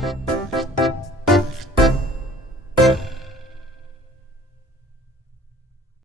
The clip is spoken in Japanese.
Thank you.